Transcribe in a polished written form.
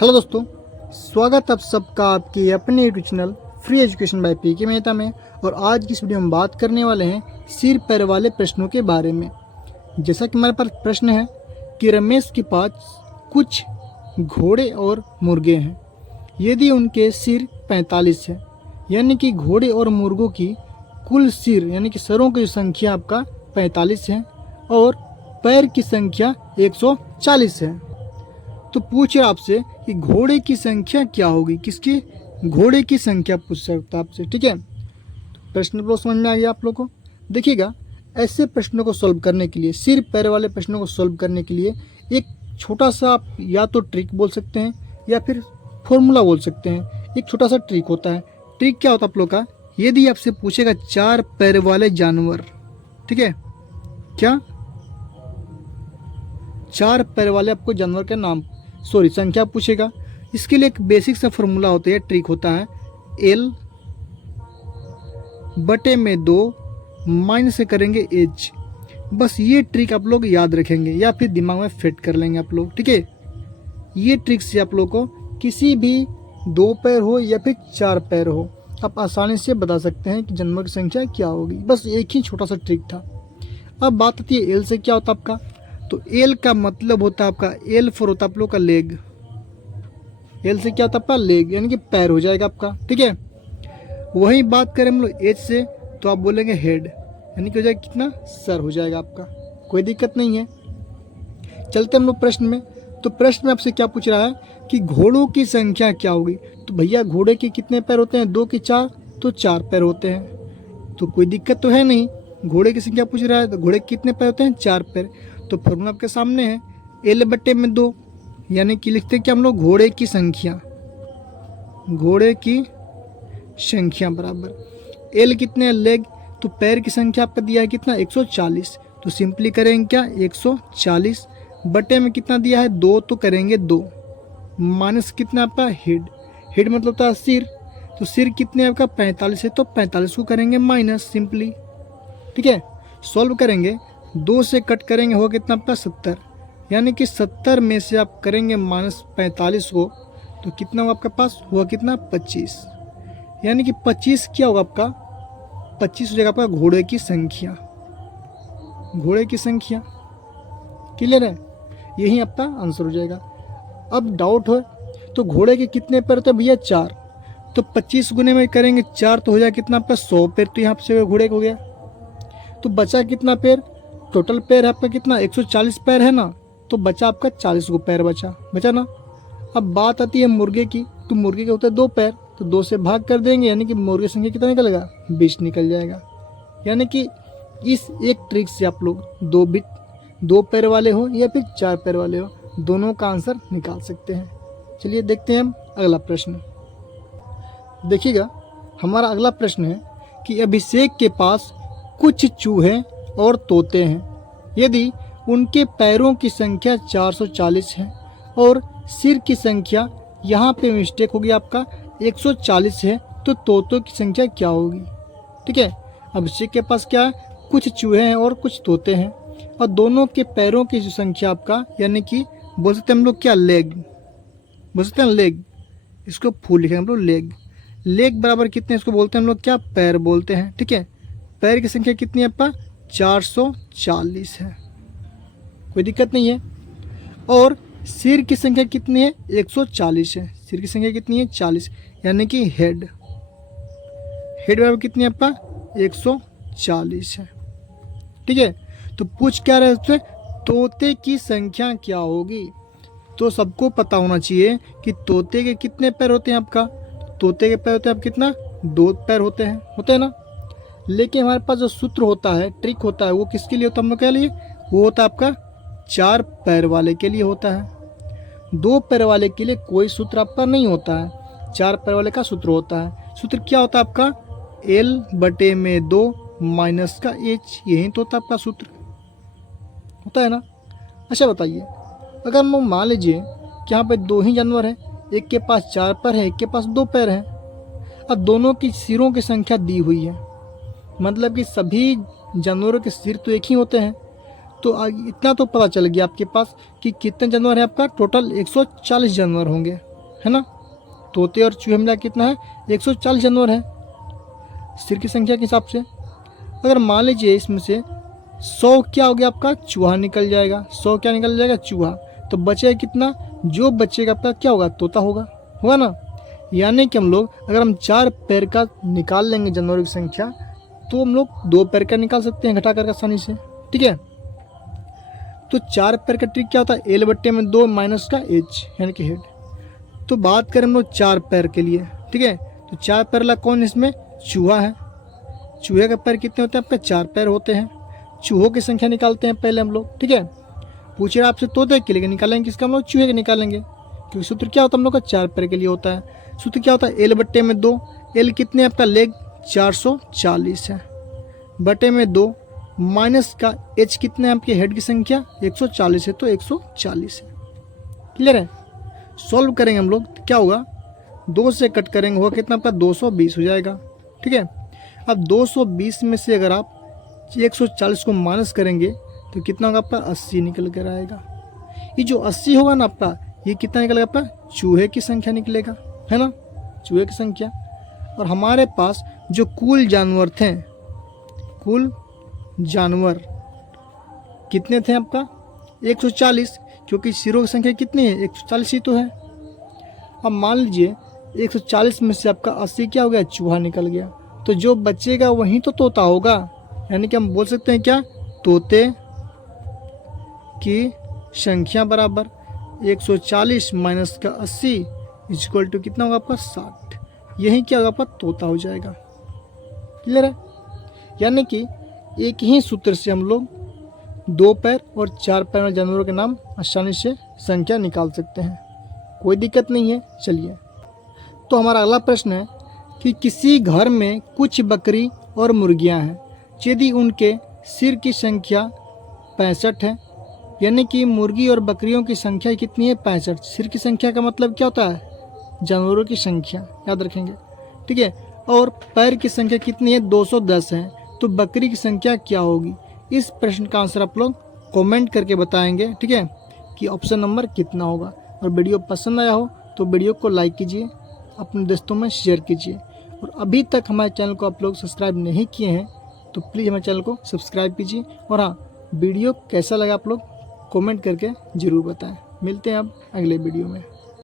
Hello दोस्तों, स्वागत आप सबका आपके अपने YouTube channel free education by P के मेहता में। और आज की इस वीडियो में बात करने वाले हैं सिर पैर वाले प्रश्नों के बारे में। जैसा कि हमारे पास प्रश्न है कि रमेश के पास कुछ घोड़े और मुर्गे हैं, यदि उनके सिर 45 है, यानी कि घोड़े और मुर्गों की कुल सिर यानी कि सरों की संख्या आपका 45 है और पैर की संख्या 140 है। तो पूछे आपसे कि घोड़े की संख्या क्या होगी, किसकी घोड़े की संख्या पूछ सकता है आपसे। ठीक है, प्रश्न को समझ में आ गया आप लोग को। देखिएगा, ऐसे प्रश्नों को सॉल्व करने के लिए, सिर पैर वाले प्रश्नों को सॉल्व करने के लिए एक छोटा सा आप या तो ट्रिक बोल सकते हैं या फिर फॉर्मूला बोल सकते हैं। एक छोटा सा ट्रिक होता है। ट्रिक क्या होता है आप लोग का, यदि आपसे पूछेगा 4 पैर वाले जानवर, ठीक है, क्या 4 पैर वाले आपको जानवर का नाम संख्या पूछेगा। इसके लिए एक बेसिक सा फॉर्मूला होता है, ट्रिक होता है L/2 माइनस से करेंगे H। बस ये ट्रिक आप लोग याद रखेंगे या फिर दिमाग में फिट कर लेंगे आप लोग। ठीक है, ये ट्रिक से आप लोग को किसी भी 2 पैर हो या फिर 4 पैर हो, आप आसानी से बता सकते हैं कि जानवर की संख्या क्या होगी। बस एक ही छोटा सा ट्रिक था। अब बात आती है L से क्या होता है आपका। तो एल का मतलब होता है आपका, एल फॉर होता है आप लोग का लेग। एल से क्या होता है आपका लेग, यानी कि पैर हो जाएगा आपका। ठीक है, वही बात करें हम लोग एच से, तो आप बोलेंगे हेड, यानी कि हो जाएगा कितना, सर हो जाएगा आपका। कोई दिक्कत नहीं है। चलते हम लोग प्रश्न में। तो प्रश्न में आपसे क्या पूछ रहा है कि घोड़ों की संख्या क्या होगी। तो भैया घोड़े के कितने पैर होते हैं, 2 की 4, तो 4 पैर होते हैं। तो कोई दिक्कत तो है नहीं, घोड़े की संख्या पूछ रहा है तो घोड़े के कितने पैर होते हैं, 4 पैर। तो फॉर्मूला आपके सामने है L/2, यानी कि लिखते हैं कि हम लोग घोड़े की संख्या बराबर L कितने है, लेग, तो पैर की संख्या आपका दिया है कितना, 140। तो सिंपली करेंगे क्या, 140 बटे में कितना दिया है, 2, तो करेंगे 2 माइनस कितना आपका हेड। हेड मतलब होता है सिर, तो सिर कितने आपका 45 है, तो 45 को करेंगे माइनस सिंपली। ठीक है, सॉल्व करेंगे, 2 से कट करेंगे, होगा कितना आपका 70, यानी कि 70 में से आप करेंगे -45 को, तो कितना होगा आपके पास, हुआ कितना 25, यानी कि 25 क्या होगा आपका, 25 हो जाएगा आपका घोड़े की संख्या। घोड़े की संख्या क्लियर है, यही आपका आंसर हो जाएगा। अब डाउट हो तो घोड़े के कितने पैर होते हैं भैया, 4, तो 25 गुने में करेंगे 4, तो हो जाएगा कितना आपका 100 पैर। तो यहाँ से घोड़े को हो गया, तो बचा कितना पैर, टोटल पैर आपका कितना 140 पैर है ना, तो बचा आपका 40 को पैर बचा ना। अब बात आती है मुर्गे की। तो मुर्गे के होते हैं 2 पैर, तो 2 से भाग कर देंगे, यानी कि मुर्गे की संख्या कितना निकलेगा, 20 निकल जाएगा। यानी कि इस एक ट्रिक से आप लोग 2 पैर वाले हो या फिर 4 पैर वाले हो, दोनों का आंसर निकाल सकते हैं। चलिए देखते हैं हम अगला प्रश्न। देखिएगा, हमारा अगला प्रश्न है कि अभिषेक के पास कुछ चूहे और तोते हैं, यदि उनके पैरों की संख्या 440 है और सिर की संख्या, यहाँ पे मिस्टेक होगी आपका, 140 है, तो तोतों की संख्या क्या होगी। ठीक है, अभिषेक के पास क्या है, कुछ चूहे हैं और कुछ तोते हैं, और दोनों के पैरों की जो संख्या आपका, यानी कि बोल सकते हैं हम लोग क्या, लेग बोल सकते हैं, लेग, इसको फुल लिखेंगे हम लोग, लेग बराबर कितने, इसको बोलते हैं हम लोग क्या, पैर बोलते हैं। ठीक है, पैर की संख्या कितनी है आपका, 440 है, कोई दिक्कत नहीं है। और सिर की संख्या कितनी है, 140 है। सिर की संख्या कितनी है, 40, यानी कि हेड बराबर कितनी है आपका, 140 है। ठीक है, तो पूछ क्या रहे उससे, तोते की संख्या क्या होगी। तो सबको पता होना चाहिए कि तोते के कितने पैर होते हैं आपका। तोते के पैर होते हैं आप कितना, 2 पैर होते हैं ना। लेकिन हमारे पास जो सूत्र होता है, ट्रिक होता है, वो किसके लिए होता है हम लोग के लिए, वो होता है आपका 4 पैर वाले के लिए होता है। 2 पैर वाले के लिए कोई सूत्र आपका नहीं होता है, 4 पैर वाले का सूत्र होता है। सूत्र क्या होता है आपका, L/2 माइनस का H, यही तो होता है आपका सूत्र, होता है ना। अच्छा बताइए, अगर हम मान लीजिए कि यहाँ पे 2 ही जानवर हैं, एक के पास 4 पैर है, एक के पास 2 पैर हैं, और दोनों की सिरों की संख्या दी हुई है, मतलब कि सभी जानवरों के सिर तो एक ही होते हैं, तो इतना तो पता चल गया आपके पास कि कितने जानवर हैं आपका, टोटल 140 जानवर होंगे। है ना। तोते और चूहे मिला कितना है, 140 जानवर है सिर की संख्या के हिसाब से। अगर मान लीजिए इसमें से 100 क्या हो गया आपका, चूहा निकल जाएगा। 100 क्या निकल जाएगा, चूहा। तो बचेगा कितना, जो बचेगा आपका क्या होगा, तोता होगा ना। यानी कि हम लोग अगर हम 4 पैर का निकाल लेंगे जानवरों की संख्या, तो हम लोग 2 पैर का निकाल सकते हैं घटा कर आसानी से, ठीक है। तो 4 पैर का ट्रिक क्या होता है, L/2 माइनस का H यानी कि हेड। तो बात करें हम लोग 4 पैर के लिए, ठीक है। तो 4 पैर वाला कौन इसमें, चूहा है। चूहे के पैर कितने होते हैं आपके, 4 पैर होते हैं। चूहों की संख्या निकालते हैं पहले हम लोग, ठीक है। पूछ रहे आपसे तोते के लिए निकालेंगे किसका, हम लोग चूहे के निकालेंगे, क्योंकि सूत्र क्या होता है हम लोग का 4 पैर के लिए होता है। सूत्र क्या होता है, L/2। L कितने आपका, लेग 440 है, बटे में 2 माइनस का H कितने है आपके, हेड की संख्या 140 है, तो 140 है। क्लियर है। सॉल्व करेंगे हम लोग, क्या होगा, 2 से कट करेंगे, होगा कितना आपका 220 हो जाएगा, ठीक है। अब 220 में से अगर आप 140 को माइनस करेंगे तो कितना होगा आपका, 80 निकल कर आएगा। ये जो 80 होगा ना आपका, ये कितना निकलेगा आपका, चूहे की संख्या निकलेगा, है ना, चूहे की संख्या। और हमारे पास जो कुल जानवर थे, कुल जानवर कितने थे आपका, 140, क्योंकि सिरों की संख्या कितनी है, 140 ही तो है। अब मान लीजिए 140 में से आपका 80 क्या हो गया, चूहा निकल गया, तो जो बचेगा वही तो तोता होगा। यानी कि हम बोल सकते हैं क्या, तोते की संख्या बराबर 140 माइनस का 80 इक्वल टू कितना होगा आपका, 60। यही क्या होगा आपका, तोता हो जाएगा। क्लियर है। यानी कि एक ही सूत्र से हम लोग 2 पैर और 4 पैर वाले जानवरों के नाम आसानी से संख्या निकाल सकते हैं, कोई दिक्कत नहीं है। चलिए, तो हमारा अगला प्रश्न है कि किसी घर में कुछ बकरी और मुर्गियां हैं, यदि उनके सिर की संख्या 65 है, यानी कि मुर्गी और बकरियों की संख्या कितनी है, 65। सिर की संख्या का मतलब क्या होता है, जानवरों की संख्या, याद रखेंगे, ठीक है। और पैर की संख्या कितनी है, 210 है, तो बकरी की संख्या क्या होगी। इस प्रश्न का आंसर आप लोग कमेंट करके बताएंगे, ठीक है, कि ऑप्शन नंबर कितना होगा। और वीडियो पसंद आया हो तो वीडियो को लाइक कीजिए, अपने दोस्तों में शेयर कीजिए। और अभी तक हमारे चैनल को आप लोग सब्सक्राइब नहीं किए हैं तो प्लीज़ हमारे चैनल को सब्सक्राइब कीजिए। और हाँ, वीडियो कैसा लगा आप लोग कमेंट करके ज़रूर बताएं। मिलते हैं अब अगले वीडियो में।